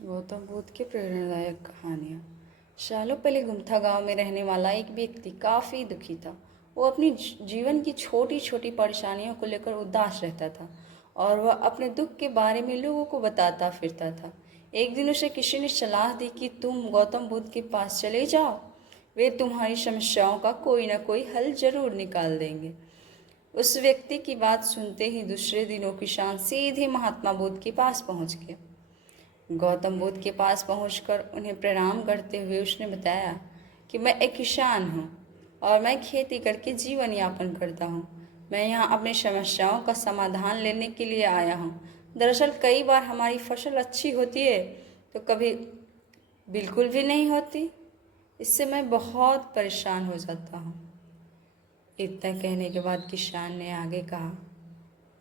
गौतम बुद्ध की प्रेरणादायक कहानियाँ। सालों पहले गुमथा गांव में रहने वाला एक व्यक्ति काफ़ी दुखी था। वो अपनी जीवन की छोटी छोटी परेशानियों को लेकर उदास रहता था और वह अपने दुख के बारे में लोगों को बताता फिरता था। एक दिन उसे किसी ने सलाह दी कि तुम गौतम बुद्ध के पास चले जाओ, वे तुम्हारी समस्याओं का कोई ना कोई हल जरूर निकाल देंगे। उस व्यक्ति की बात सुनते ही दूसरे दिन वो किसान सीधे महात्मा बुद्ध के पास पहुंच गया। गौतम बुद्ध के पास पहुंचकर उन्हें प्रणाम करते हुए उसने बताया कि मैं एक किसान हूँ और मैं खेती करके जीवन यापन करता हूँ। मैं यहाँ अपनी समस्याओं का समाधान लेने के लिए आया हूँ। दरअसल कई बार हमारी फसल अच्छी होती है तो कभी बिल्कुल भी नहीं होती। इससे मैं बहुत परेशान हो जाता हूँ। इतना कहने के बाद किसान ने आगे कहा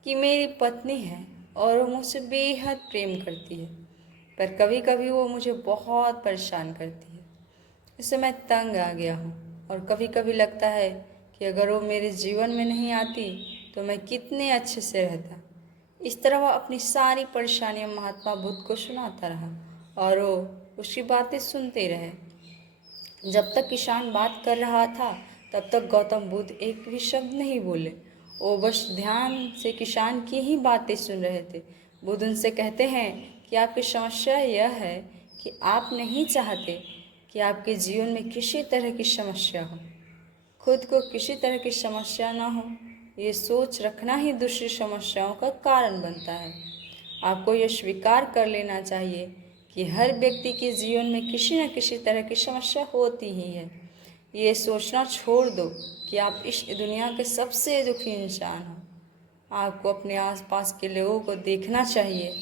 कि मेरी पत्नी है और वो मुझसे बेहद प्रेम करती है, पर कभी कभी वो मुझे बहुत परेशान करती है। इससे मैं तंग आ गया हूँ और कभी कभी लगता है कि अगर वो मेरे जीवन में नहीं आती तो मैं कितने अच्छे से रहता। इस तरह वह अपनी सारी परेशानियाँ महात्मा बुद्ध को सुनाता रहा और वो उसकी बातें सुनते रहे। जब तक किसान बात कर रहा था तब तक गौतम बुद्ध एक भी शब्द नहीं बोले। वो बस ध्यान से किसान की ही बातें सुन रहे थे। बुद्ध उनसे कहते हैं कि आपकी समस्या यह है कि आप नहीं चाहते कि आपके जीवन में किसी तरह की समस्या हो। खुद को किसी तरह की समस्या न हो, ये सोच रखना ही दूसरी समस्याओं का कारण बनता है। आपको यह स्वीकार कर लेना चाहिए कि हर व्यक्ति के जीवन में किसी न किसी तरह की समस्या होती ही है। ये सोचना छोड़ दो कि आप इस दुनिया के सबसे दुखी इंसान हो। आपको अपने आसपास के लोगों को देखना चाहिए,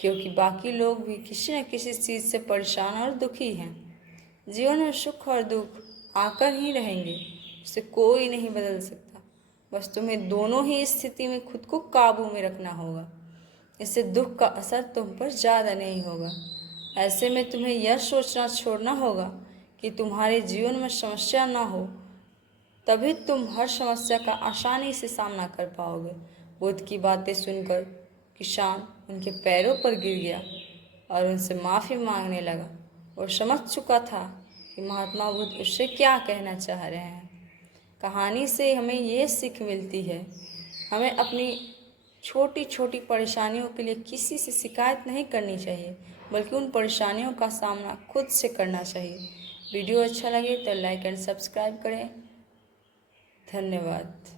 क्योंकि बाकी लोग भी किसी न किसी चीज़ से परेशान और दुखी हैं। जीवन में सुख और दुख आकर ही रहेंगे, इसे कोई नहीं बदल सकता। बस तुम्हें दोनों ही स्थिति में खुद को काबू में रखना होगा। इससे दुख का असर तुम पर ज़्यादा नहीं होगा। ऐसे में तुम्हें यह सोचना छोड़ना होगा कि तुम्हारे जीवन में समस्या ना हो, तभी तुम हर समस्या का आसानी से सामना कर पाओगे। बुद्ध की बातें सुनकर किसान उनके पैरों पर गिर गया और उनसे माफ़ी मांगने लगा। वो समझ चुका था कि महात्मा बुद्ध उससे क्या कहना चाह रहे हैं। कहानी से हमें ये सीख मिलती है, हमें अपनी छोटी छोटी परेशानियों के लिए किसी से शिकायत नहीं करनी चाहिए, बल्कि उन परेशानियों का सामना खुद से करना चाहिए। वीडियो अच्छा लगे तो लाइक एंड सब्सक्राइब करें। धन्यवाद।